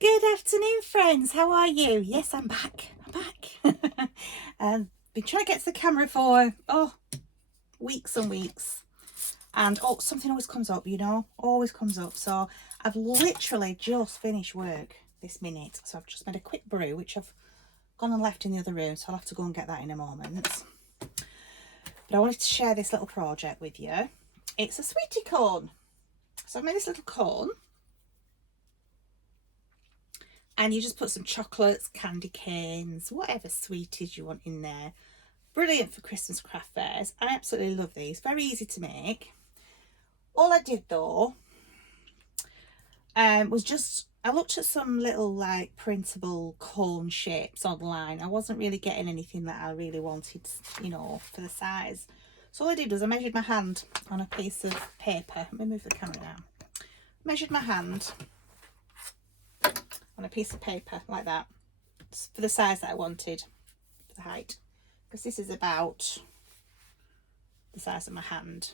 Good afternoon, friends. How are you? Yes, I'm back. Been trying to get to the camera for weeks and weeks, and something always comes up, always comes up. So I've literally just finished work this minute, so I've just made a quick brew, which I've gone and left in the other room, so I'll have to go and get that in a moment. But I wanted to share this little project with you. It's a sweetie cone. So I've made this little cone, and you just put some chocolates, candy canes, whatever sweeties you want in there. Brilliant for Christmas craft fairs. I absolutely love these. Very easy to make. All I did though was just, I looked at some little like printable cone shapes online. I wasn't really getting anything that I really wanted, for the size. So all I did was I measured my hand on a piece of paper. Let me move the camera down. Measured my hand on a piece of paper like that for the size that I wanted, the height, because this is about the size of my hand.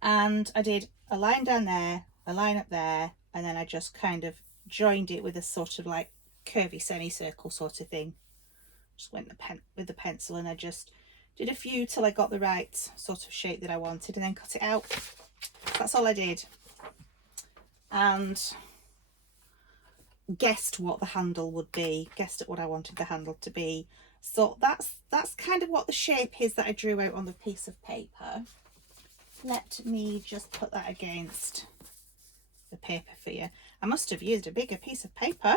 And I did a line down there, a line up there, and then I just kind of joined it with a sort of like curvy semicircle sort of thing. Just went with the pencil, and I just did a few till I got the right sort of shape that I wanted, and then cut it out. That's all I did. And guessed what the handle would be, guessed at what I wanted the handle to be. So that's kind of what the shape is that I drew out on the piece of paper. Let me just put that against the paper for you. I must have used a bigger piece of paper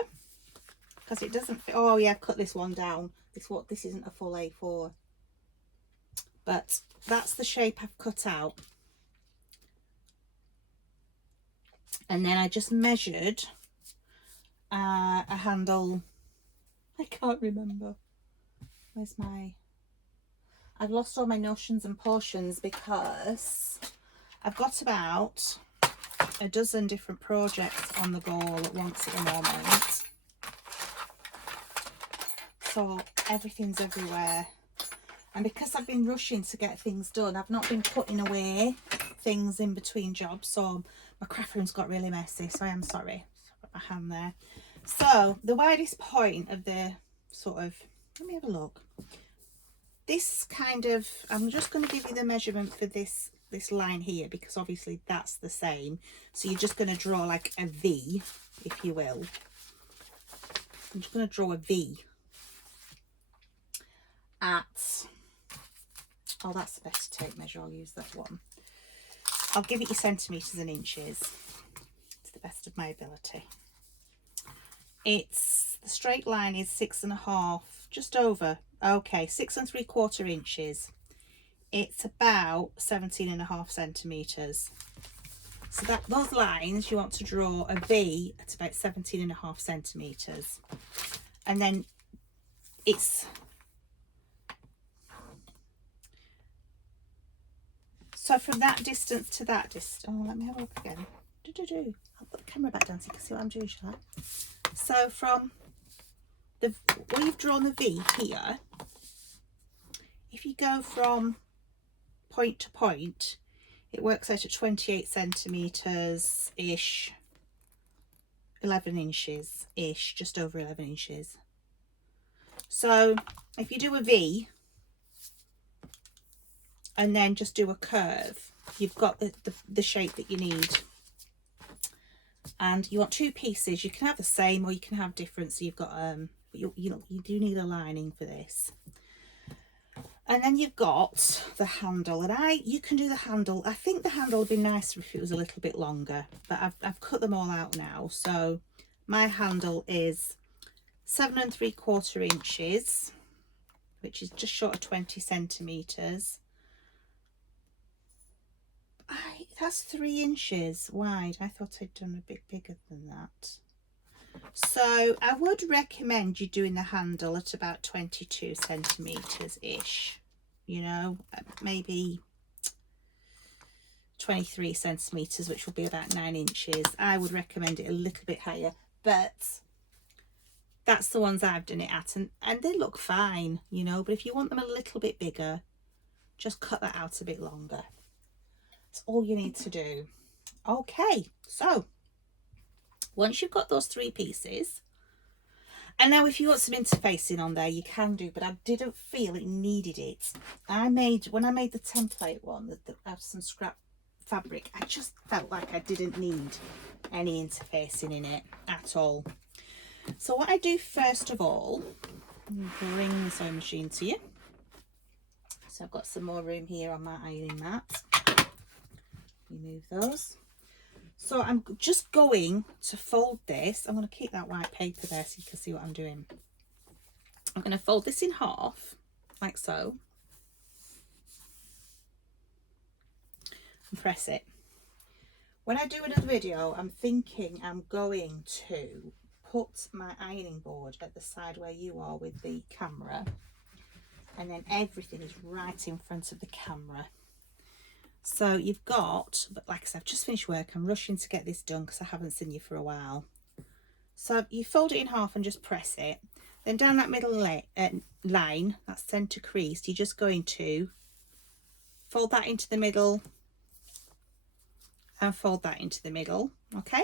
because it doesn't fit. Oh yeah, I've cut this one down. This isn't a full A4, but that's the shape I've cut out. And then I just measured a handle. I can't remember. Where's my... I've lost all my notions and portions because I've got about a dozen different projects on the go all at once at the moment. So everything's everywhere. And because I've been rushing to get things done, I've not been putting away things in between jobs. So my craft room's got really messy. So I am sorry. Put my hand there. So the widest point of the sort of... Let me have a look. This kind of, I'm just going to give you the measurement for this line here, because obviously that's the same. So you're just going to draw like a V, if you will. I'm just going to draw a V at, oh, that's the best tape measure. I'll use that one. I'll give it your centimetres and inches to the best of my ability. It's, the straight line is 6.5, just over, okay, 6 3/4 inches. It's about 17.5 centimetres. So that those lines, you want to draw a V at about 17.5 centimetres. And then it's, so from that distance to that distance, oh, let me have a look again. I'll put the camera back down so you can see what I'm doing, shall I? So from the, where you've drawn the V here, if you go from point to point, it works out at 28 centimetres ish, 11 inches ish, just over 11 inches. So if you do a V and then just do a curve, you've got the shape that you need. And you want two pieces. You can have the same or you can have different. So you've got you do need a lining for this. And then you've got the handle, and you can do the handle. I think the handle would be nicer if it was a little bit longer, but I've cut them all out now. So my handle is 7 3/4 inches, which is just short of 20 centimetres. That's 3 inches wide. I thought I'd done a bit bigger than that. So I would recommend you doing the handle at about 22 centimetres ish, maybe 23 centimetres, which will be about 9 inches. I would recommend it a little bit higher, but that's the ones I've done it at, and they look fine, but if you want them a little bit bigger, just cut that out a bit longer. That's all you need to do. Okay, so once you've got those 3 pieces, and now if you want some interfacing on there, you can do, but I didn't feel it needed it. When I made the template one out of some scrap fabric, I just felt like I didn't need any interfacing in it at all. So what I do first of all, bring the sewing machine to you. So I've got some more room here on my ironing mat. Remove those. So I'm just going to fold this. I'm going to keep that white paper there so you can see what I'm doing. I'm going to fold this in half, like so, and press it. When I do another video, I'm thinking I'm going to put my ironing board at the side where you are with the camera, and then everything is right in front of the camera. So you've got, but like I said, I've just finished work. I'm rushing to get this done because I haven't seen you for a while. So you fold it in half and just press it. Then down that middle line, that centre crease, you're just going to fold that into the middle and fold that into the middle, okay?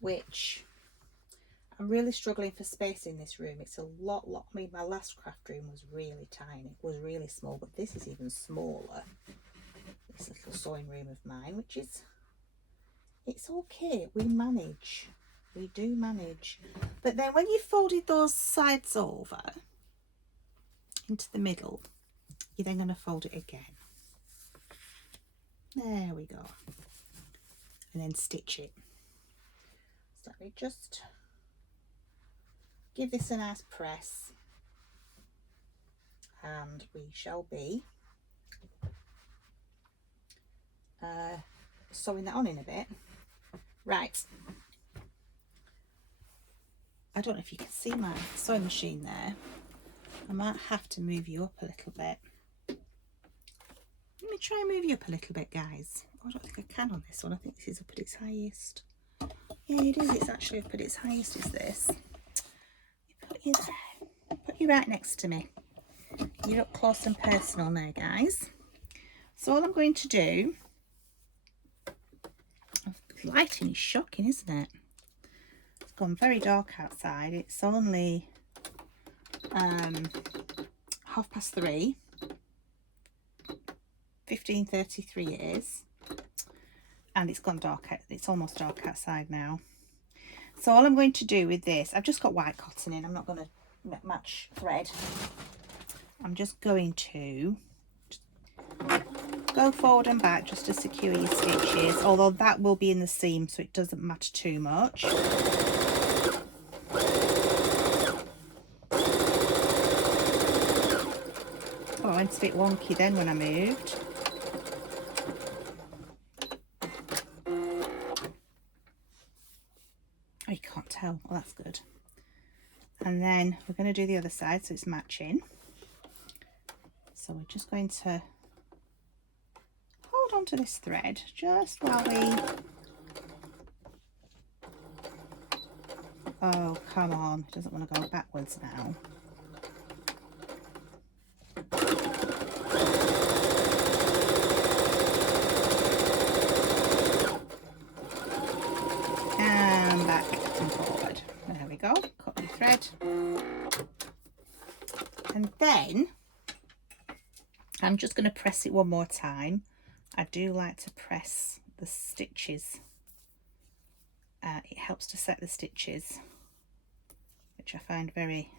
Which I'm really struggling for space in this room. It's a lot, I mean, my last craft room was really tiny, it was really small, but this is even smaller. This little sewing room of mine, which is, it's okay, we manage. We do manage. But then when you folded those sides over into the middle, you're then going to fold it again. There we go. And then stitch it. So let me just give this a nice press, and we shall be sewing that on in a bit. Right, I don't know if you can see my sewing machine there. I might have to move you up a little bit. Let me try and move you up a little bit, guys. I don't think I can on this one. I think this is up at its highest. Yeah, it is. It's actually up at its highest, is this. Put you there. Put you right next to me. You're up close and personal now, guys. So all I'm going to do, the lighting is shocking, isn't it? It's gone very dark outside. It's only 3:30. 15:33 it is, and it's gone dark. It's almost dark outside now. So all I'm going to do with this, I've just got white cotton in. I'm not going to match thread. I'm just going to go forward and back just to secure your stitches, although that will be in the seam, so it doesn't matter too much. Oh, it's a bit wonky then when I moved. Oh, you can't tell. Well, that's good. And then we're going to do the other side so it's matching. So we're just going to hold on to this thread just while we... Oh, come on. It doesn't want to go backwards now. And back and forward. There we go. Cut your thread. And then I'm just going to press it one more time. I do like to press the stitches. It helps to set the stitches, which I find very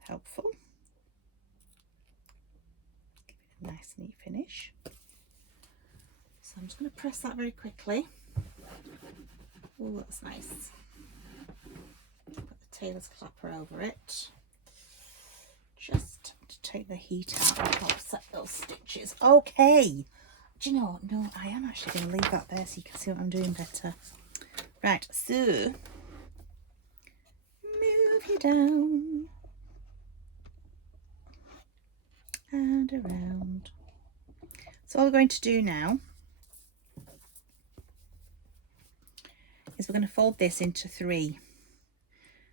helpful. Give it a nice neat finish. So I'm just going to press that very quickly. Oh, that's nice. Put the tailor's clapper over it, just to take the heat out and help set those stitches. Okay. Do you know, no, I am actually going to leave that there so you can see what I'm doing better. Right, so move you down and around. So all we're going to do now is we're going to fold this into 3.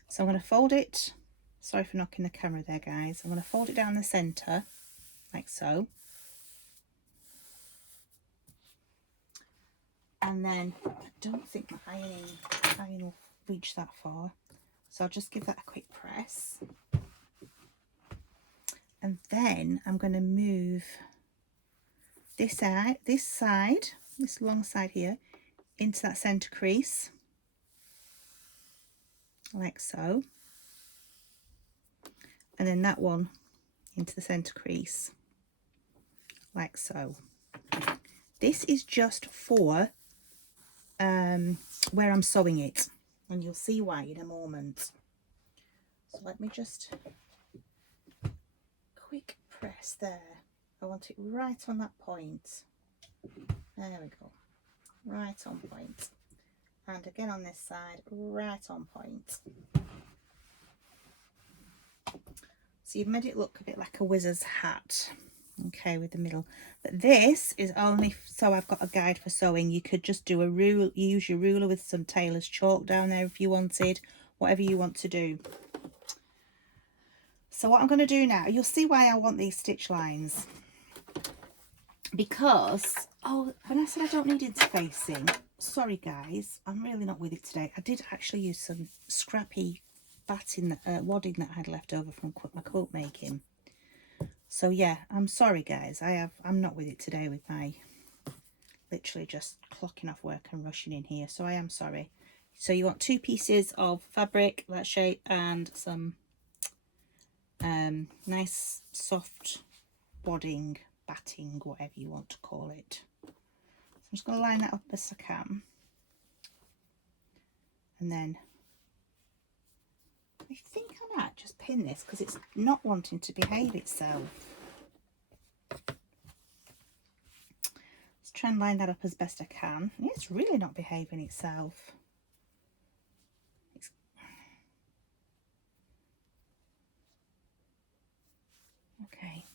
So I'm going to fold it, sorry for knocking the camera there, guys. I'm going to fold it down the centre like so. And then I don't think my iron will reach that far, so I'll just give that a quick press. And then I'm going to move this side, this long side here, into that center crease, like so. And then that one into the center crease, like so. This is just for where I'm sewing it, and you'll see why in a moment. So let me just quick press there. I want it right on that point. There we go, right on point. And again on this side, right on point. So you've made it look a bit like a wizard's hat, okay, with the middle. But this is only so I've got a guide for sewing. You could just do a rule, use your ruler with some tailor's chalk down there if you wanted, whatever you want to do. So what I'm going to do now, you'll see why I want these stitch lines. Because, oh, when I said I don't need interfacing, sorry guys, I'm really not with it today. I did actually use some scrappy batting, wadding that I had left over from my quilt making. So yeah, I'm sorry guys, I'm not with it today with my literally just clocking off work and rushing in here, so I am sorry. So you want 2 pieces of fabric that shape and some nice soft wadding, batting, whatever you want to call it. So I'm just going to line that up as I can, and then I think I might just pin this because it's not wanting to behave itself. Let's try and line that up as best I can. It's really not behaving itself. Okay.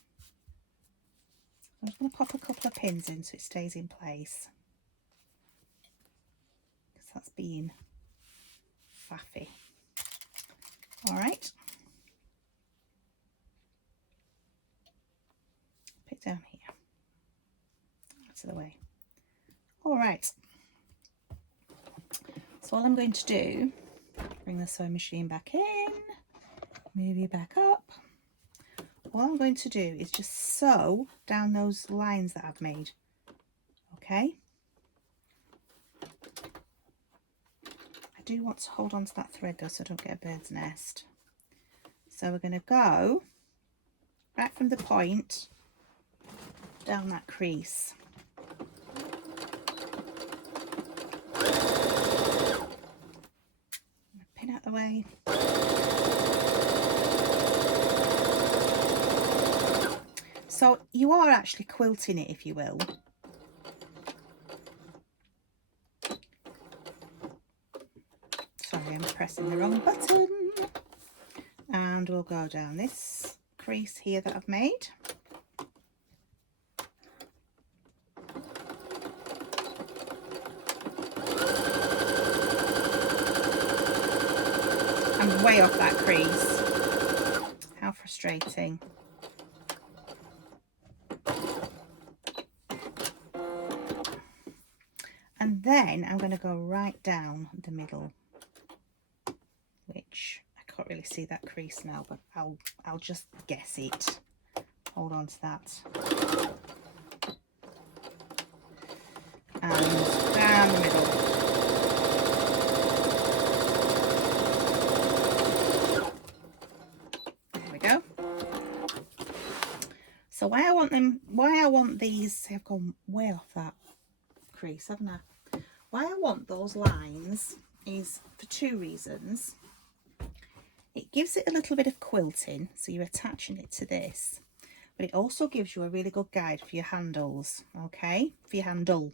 I'm just going to pop a couple of pins in so it stays in place, because that's being faffy. All right. Put it down here. Out of the way. All right. So all I'm going to do, bring the sewing machine back in, move you back up. All I'm going to do is just sew down those lines that I've made. Okay. I do want to hold on to that thread though so I don't get a bird's nest. So we're going to go right from the point down that crease. Pin out the way. So you are actually quilting it, if you will. Sorry, I'm pressing the wrong button. And we'll go down this crease here that I've made. I'm way off that crease. How frustrating. And then I'm going to go right down the middle, which I can't really see that crease now, but I'll just guess it. Hold on to that. And down the middle. There we go. So why I want these, I've gone way off that crease, haven't I? Why I want those lines is for 2 reasons. It gives it a little bit of quilting, so you're attaching it to this, but it also gives you a really good guide for your handles, okay, for your handle.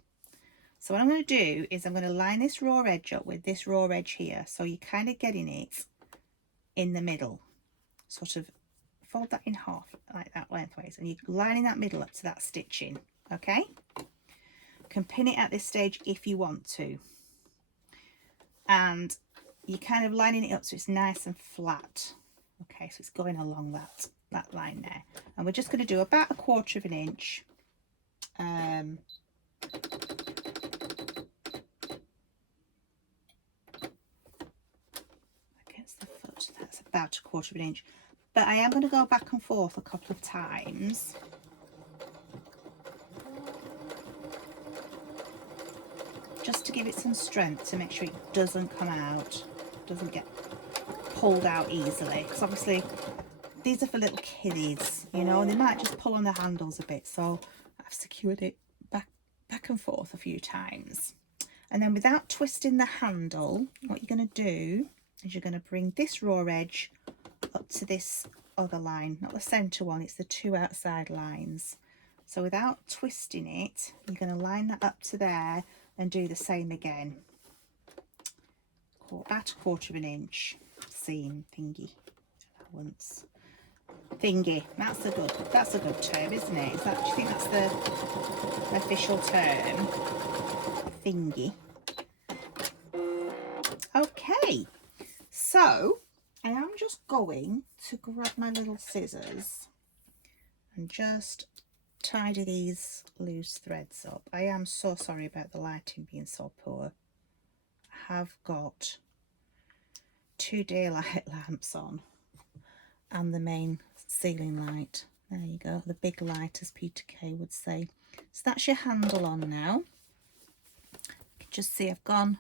So what I'm going to do is I'm going to line this raw edge up with this raw edge here, so you're kind of getting it in the middle, sort of fold that in half like that lengthways, and you're lining that middle up to that stitching, okay? Can pin it at this stage if you want to, and you're kind of lining it up so it's nice and flat, okay, so it's going along that that line there, and we're just going to do about 1/4 of an inch against the foot. That's about 1/4 of an inch, but I am going to go back and forth a couple of times just to give it some strength, to make sure it doesn't come out, doesn't get pulled out easily, because obviously these are for little kiddies, you know, and they might just pull on the handles a bit. So I've secured it back and forth a few times. And then without twisting the handle, what you're going to do is you're going to bring this raw edge up to this other line, not the center one, it's the 2 outside lines. So without twisting it, you're going to line that up to there and do the same again. About 1/4 of an inch seam thingy. Once thingy, that's a good term, isn't it? Do you think that's the official term? Thingy. Okay, so I am just going to grab my little scissors and just tidy these loose threads up. I am so sorry about the lighting being so poor. I have got 2 daylight lamps on and the main ceiling light. There you go, the big light, as Peter Kay would say. So that's your handle on now. You can just see I've gone,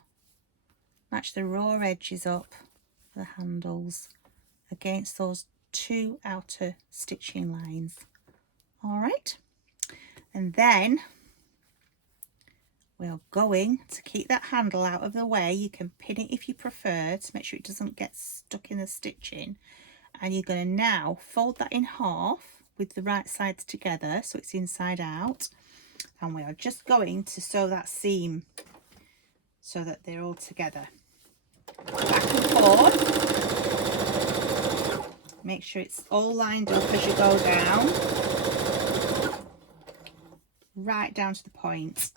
match the raw edges up, the handles, against those 2 outer stitching lines. All right, and then we're going to keep that handle out of the way. You can pin it if you prefer to make sure it doesn't get stuck in the stitching. And you're going to now fold that in half with the right sides together so it's inside out. And we are just going to sew that seam so that they're all together. Back and forth. Make sure it's all lined up as you go down. Right down to the point.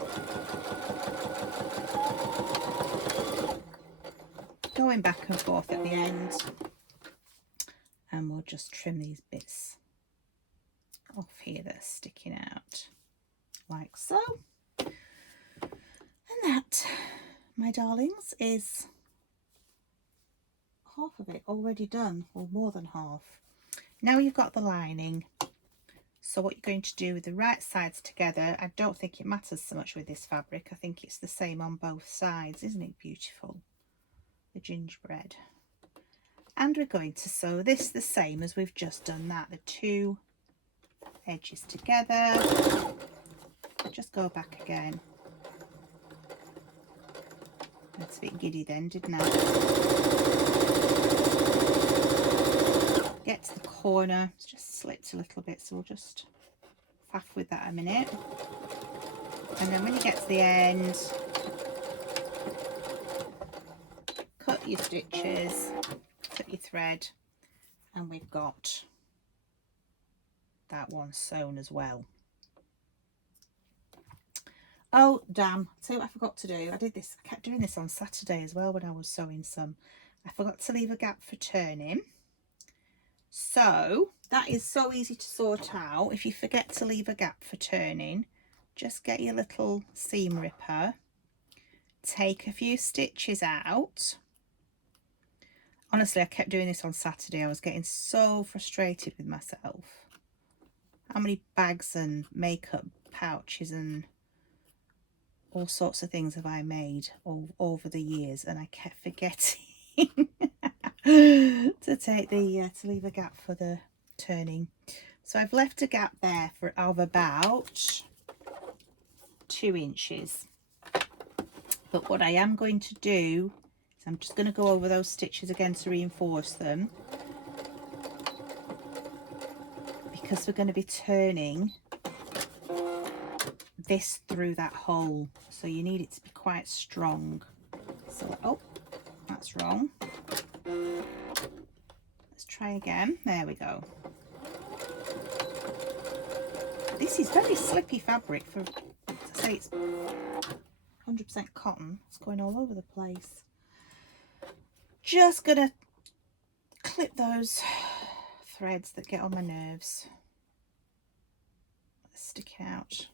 Going back and forth at the end, and we'll just trim these bits off here that are sticking out like so. And that, my darlings, is half of it already done, or more than half. Now you've got the lining. So what you're going to do with the right sides together, I don't think it matters so much with this fabric. I think it's the same on both sides. Isn't it beautiful? The gingerbread. And we're going to sew this the same as we've just done that. The 2 edges together. Just go back again. That's a bit giddy then, didn't I? Get to the corner, it's just slipped a little bit, so we'll just faff with that a minute. And then when you get to the end, cut your stitches, cut your thread, and we've got that one sewn as well. Oh damn, see what I forgot to do. I kept doing this on Saturday as well when I was sewing some. I forgot to leave a gap for turning. So that is so easy to sort out. If you forget to leave a gap for turning, just get your little seam ripper, take a few stitches out. Honestly, I kept doing this on Saturday. I was getting so frustrated with myself. How many bags and makeup pouches and all sorts of things have I made over the years, and I kept forgetting to take the to leave a gap for the turning. So I've left a gap there of about 2 inches. But what I am going to do is I'm just going to go over those stitches again to reinforce them, because we're going to be turning this through that hole, so you need it to be quite strong. So, oh, that's wrong. Let's try again. There we go. This is very slippy fabric for, as I say, it's 100% cotton. It's going all over the place. Just gonna clip those threads that get on my nerves. Sticking out.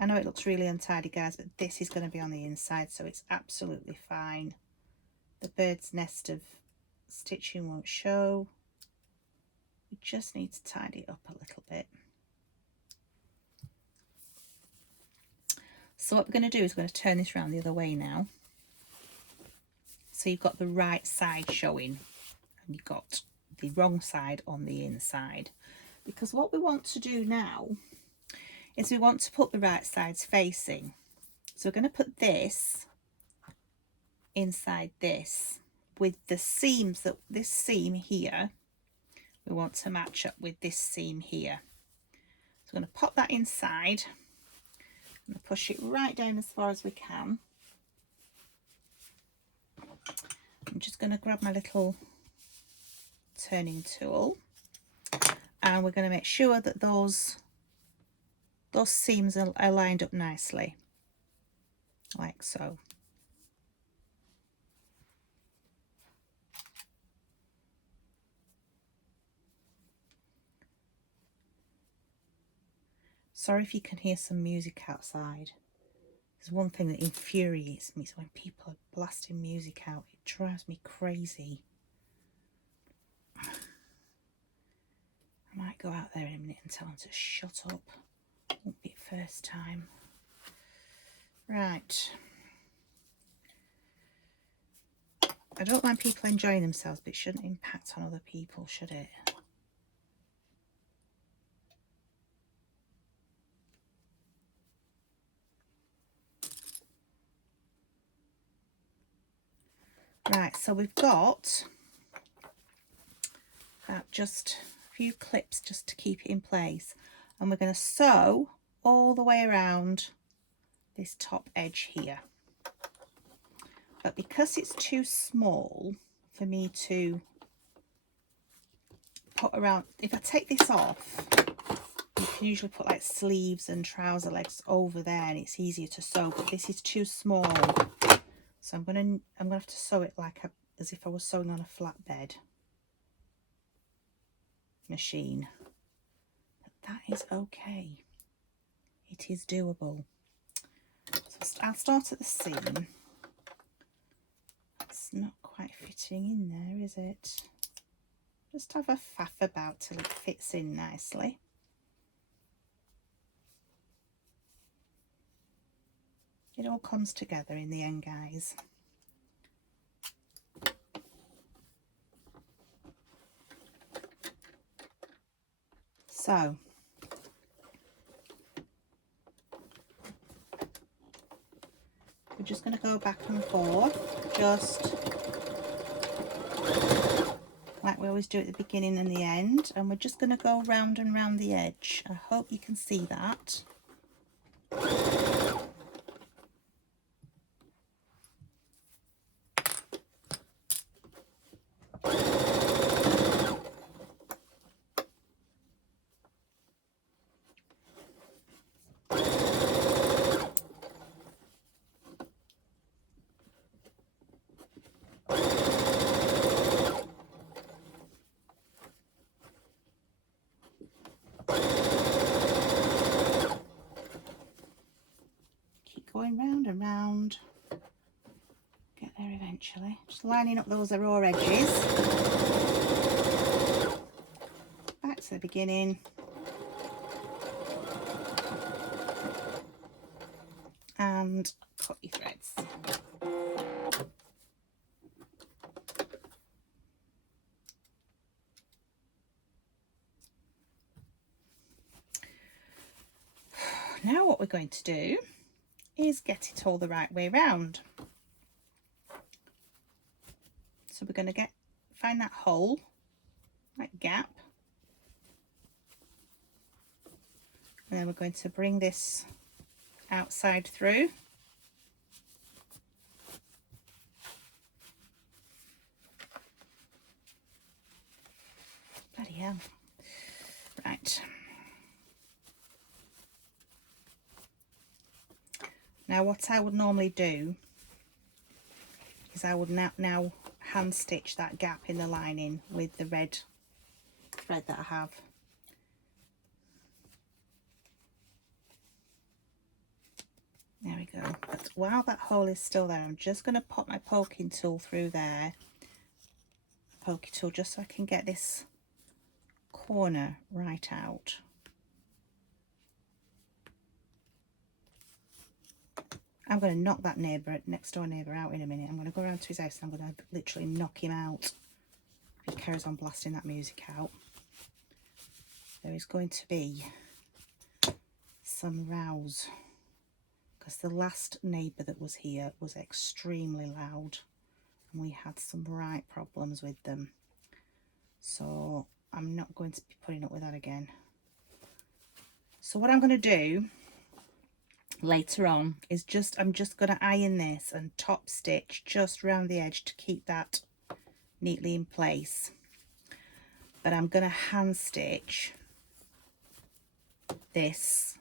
I know it looks really untidy, guys, but this is going to be on the inside, so it's absolutely fine. The bird's nest of stitching won't show. We just need to tidy it up a little bit. So what we're going to do is we're going to turn this around the other way now. So you've got the right side showing and you've got the wrong side on the inside. Because what we want to do now is we want to put the right sides facing. So we're going to put this inside this with the seams, that this seam here, we want to match up with this seam here. So we're going to pop that inside and push it right down as far as we can. I'm just going to grab my little turning tool and we're going to make sure that those seams are lined up nicely, like so. Sorry if you can hear some music outside. There's one thing that infuriates me, is when people are blasting music out. It drives me crazy. I might go out there in a minute and tell them to shut up. Won't be first time. Right. I don't mind people enjoying themselves, but it shouldn't impact on other people, should it? Right, so we've got just a few clips just to keep it in place, and we're going to sew all the way around this top edge here. But because it's too small for me to put around, if I take this off, you can usually put like sleeves and trouser legs over there and it's easier to sew, but this is too small. So I'm gonna have to sew it like as if I was sewing on a flatbed machine. But that is okay. It is doable. So I'll start at the seam. It's not quite fitting in there, is it? Just have a faff about till it fits in nicely. It all comes together in the end, guys. So we're just going to go back and forth, just like we always do at the beginning and the end, and we're just going to go round and round the edge. I hope you can see that. Going round and round, get there eventually. Just lining up those raw edges. Back to the beginning. And cut your threads. Now what we're going to do is get it all the right way round. So we're going to find that hole, that gap, and then we're going to bring this outside through. Bloody hell. Right. Now what I would normally do is I would now hand stitch that gap in the lining with the red thread that I have. There we go. But while that hole is still there, I'm just going to pop my poking tool through there. Pokey tool, just so I can get this corner right out. I'm going to knock that next door neighbour out in a minute. I'm going to go around to his house and I'm going to literally knock him out if he carries on blasting that music out. There is going to be some rows because the last neighbour that was here was extremely loud and we had some right problems with them. So I'm not going to be putting up with that again. So what I'm going to do later on is I'm just going to iron this and top stitch just around the edge to keep that neatly in place. But I'm going to hand stitch this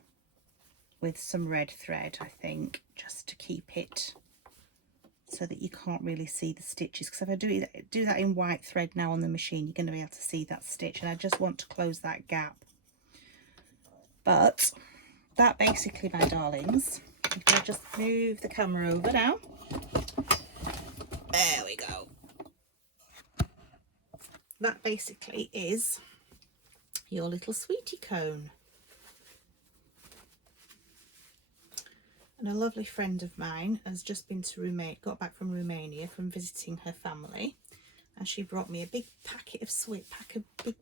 with some red thread, I think, just to keep it so that you can't really see the stitches, because if I do that in white thread now on the machine, you're going to be able to see that stitch, and I just want to close that gap. But that basically, my darlings, if I just move the camera over now, there we go, that basically is your little sweetie cone. And a lovely friend of mine has just been to got back from Romania from visiting her family, and she brought me a big packet of big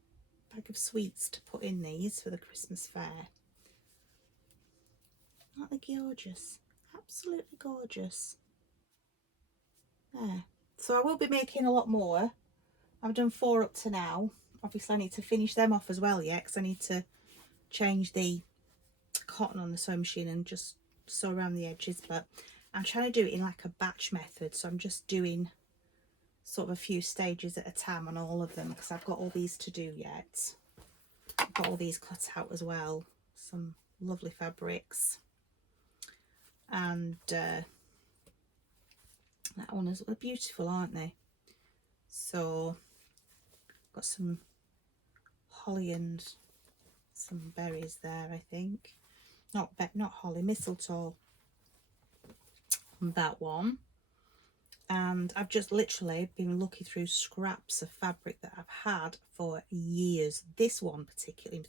pack of sweets to put in these for the Christmas fair. Aren't they gorgeous? Absolutely gorgeous. There. So I will be making a lot more. I've done 4 up to now. Obviously I need to finish them off as well yet, because I need to change the cotton on the sewing machine and just sew around the edges, but I'm trying to do it in like a batch method, so I'm just doing sort of a few stages at a time on all of them, because I've got all these to do yet. I've got all these cut out as well, some lovely fabrics, and that one is beautiful, aren't they? So got some holly and some berries there, I think. Not holly, mistletoe on that one. And I've just literally been looking through scraps of fabric that I've had for years. This one particularly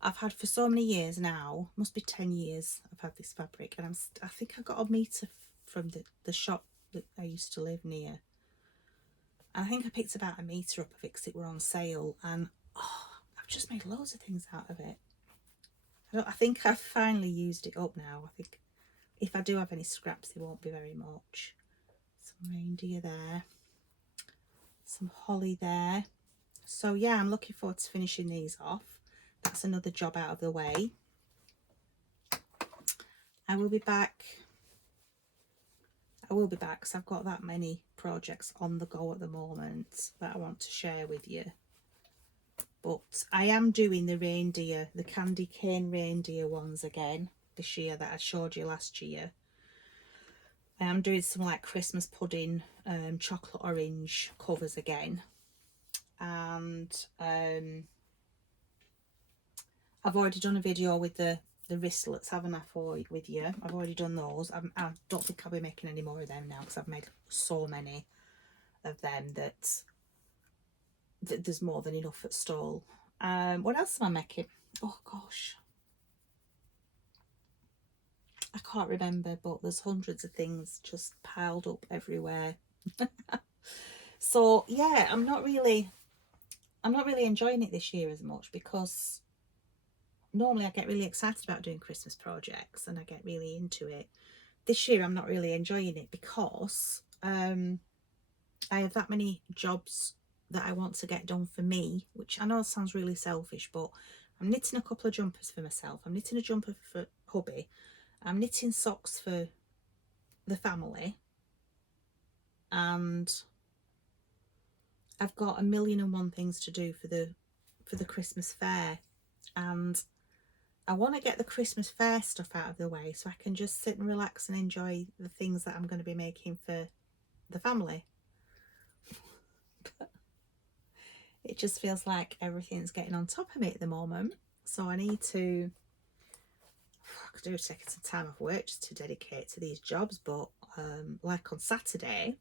I've had for so many years now, must be 10 years I've had this fabric, and I think I got a meter from the shop that I used to live near. I think I picked about a meter up of it because it were on sale, and I've just made loads of things out of it. I think I've finally used it up now. I think if I do have any scraps, there won't be very much. Some reindeer there, some holly there. So yeah, I'm looking forward to finishing these off. That's another job out of the way. I will be back because I've got that many projects on the go at the moment that I want to share with you. But I am doing the candy cane reindeer ones again this year that I showed you last year. I am doing some like Christmas pudding, chocolate orange covers again. And I've already done a video with the wristlets, haven't I, with you? I've already done those. I don't think I'll be making any more of them now, because I've made so many of them that there's more than enough at stall. What else am I making? Oh gosh, I can't remember, but there's hundreds of things just piled up everywhere. So yeah, I'm not really enjoying it this year as much, because normally I get really excited about doing Christmas projects and I get really into it. This year I'm not really enjoying it because I have that many jobs that I want to get done for me, which I know sounds really selfish, but I'm knitting a couple of jumpers for myself. I'm knitting a jumper for hubby. I'm knitting socks for the family. And I've got 1,000,001 things to do for the Christmas fair. And I want to get the Christmas fair stuff out of the way so I can just sit and relax and enjoy the things that I'm going to be making for the family. But it just feels like everything's getting on top of me at the moment. So I need to, I could do take some time off work just to dedicate to these jobs. But like on Saturday,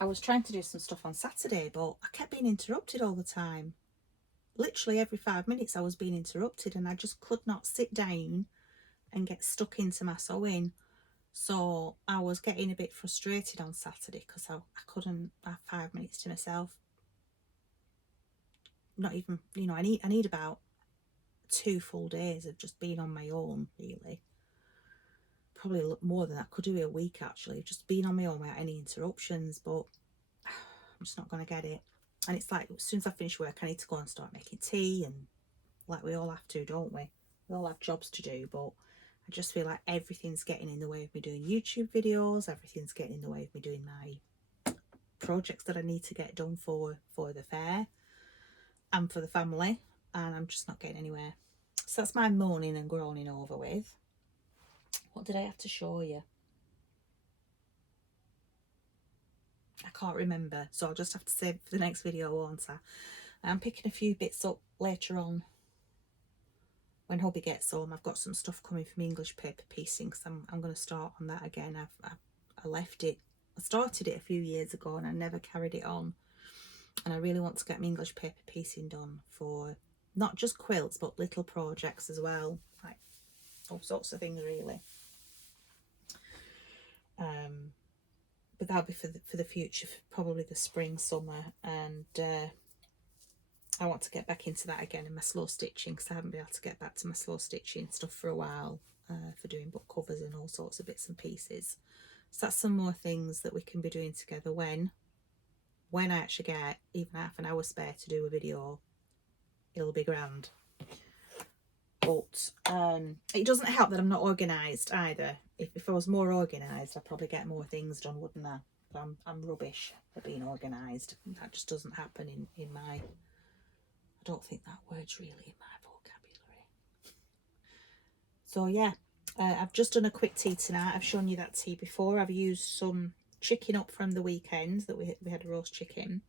I was trying to do some stuff on Saturday, but I kept being interrupted all the time. Literally every 5 minutes I was being interrupted, and I just could not sit down and get stuck into my sewing. So I was getting a bit frustrated on Saturday because I couldn't have 5 minutes to myself. Not even, you know, I need about 2 full days of just being on my own, really. Probably a lot more than that. Could do a week actually, just being on my own without any interruptions, but I'm just not going to get it. And it's like, as soon as I finish work, I need to go and start making tea, and like we all have to, don't we? We all have jobs to do, but I just feel like everything's getting in the way of me doing YouTube videos. Everything's getting in the way of me doing my projects that I need to get done for the fair and for the family, and I'm just not getting anywhere. So that's my moaning and groaning over with. What did I have to show you? I can't remember, so I'll just have to save it for the next video, won't I? I'm picking a few bits up later on when hubby gets home. I've got some stuff coming from English paper piecing, because I'm going to start on that again. I left it, I started it a few years ago and I never carried it on, and I really want to get my English paper piecing done for not just quilts but little projects as well, like all sorts of things really. But that'll be for the future, for probably the spring, summer, and I want to get back into that again, in my slow stitching, because I haven't been able to get back to my slow stitching stuff for a while, for doing book covers and all sorts of bits and pieces. So that's some more things that we can be doing together when I actually get even half an hour spare to do a video. It'll be grand. But it doesn't help that I'm not organised either. If I was more organised, I'd probably get more things done, wouldn't I? But I'm rubbish at being organised. That just doesn't happen in my... I don't think that word's really in my vocabulary. So yeah, I've just done a quick tea tonight. I've shown you that tea before. I've used some chicken up from the weekend that we had a roast chicken.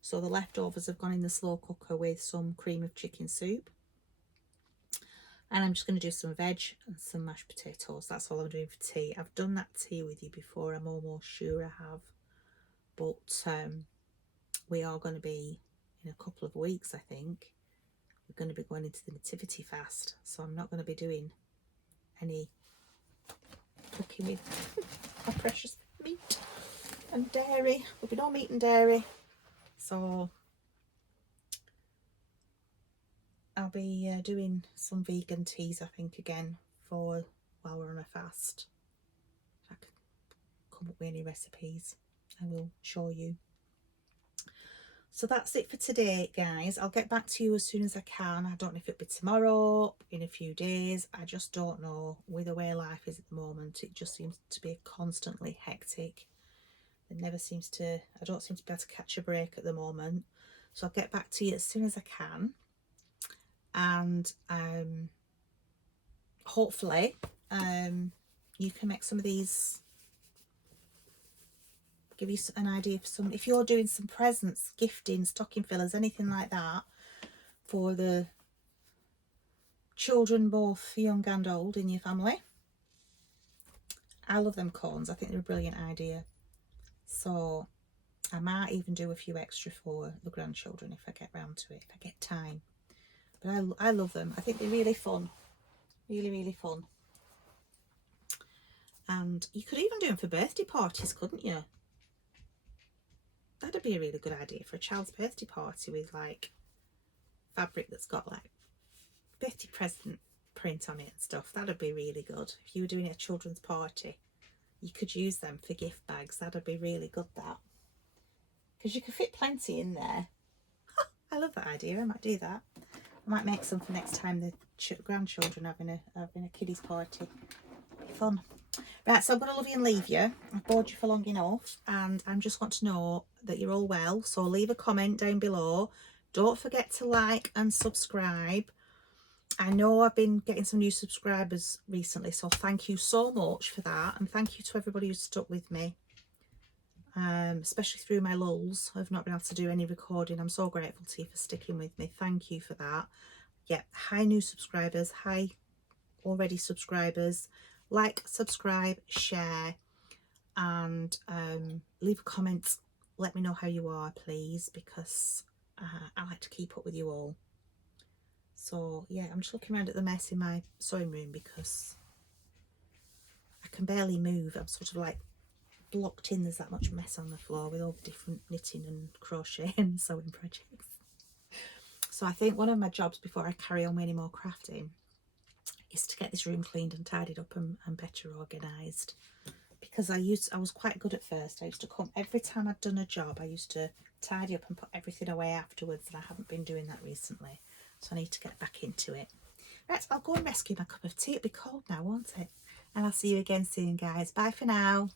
So the leftovers have gone in the slow cooker with some cream of chicken soup. And I'm just going to do some veg and some mashed potatoes. That's all I'm doing for tea. I've done that tea with you before, I'm almost sure I have. But we are going to be, in a couple of weeks, I think, we're going to be going into the nativity fast. So I'm not going to be doing any cooking with my precious meat and dairy. There'll be no meat and dairy. So I'll be doing some vegan teas, I think, again, for while we're on a fast. If I can come up with any recipes, I will show you. So that's it for today, guys. I'll get back to you as soon as I can. I don't know if it'll be tomorrow, in a few days. I just don't know. With the way life is at the moment, it just seems to be constantly hectic. It never seems to... I don't seem to be able to catch a break at the moment. So I'll get back to you as soon as I can. And hopefully you can make some of these, give you an idea for some, if you're doing some presents, gifting, stocking fillers, anything like that for the children, both young and old, in your family. I love them cones. I think they're a brilliant idea. So I might even do a few extra for the grandchildren if I get round to it, if I get time. But I love them. I think they're really fun. Really, really fun. And you could even do them for birthday parties, couldn't you? That'd be a really good idea for a child's birthday party, with like fabric that's got like birthday present print on it and stuff. That'd be really good. If you were doing a children's party, you could use them for gift bags. That'd be really good, that. Because you could fit plenty in there. I love that idea. I might do that. I might make some for next time the grandchildren having a kiddies party. It'd be fun. Right, so I'm going to love you and leave you. I've bored you for long enough, and I just want to know that you're all well. So leave a comment down below. Don't forget to like and subscribe. I know I've been getting some new subscribers recently, so thank you so much for that. And thank you to everybody who's stuck with me. especially through my lulls. I've not been able to do any recording. I'm so grateful to you for sticking with me. Thank you for that. Yeah, hi new subscribers, hi already subscribers. Like, subscribe, share, and leave a comment. Let me know how you are, please, because I like to keep up with you all. So yeah, I'm just looking around at the mess in my sewing room because I can barely move. I'm sort of like blocked in. There's that much mess on the floor with all the different knitting and crochet and sewing projects. So I think one of my jobs before I carry on with any more crafting is to get this room cleaned and tidied up and better organised. Because I was quite good at first. I used to come every time I'd done a job, I used to tidy up and put everything away afterwards, and I haven't been doing that recently. So I need to get back into it. Right, I'll go and rescue my cup of tea. It'll be cold now, won't it? And I'll see you again soon, guys. Bye for now.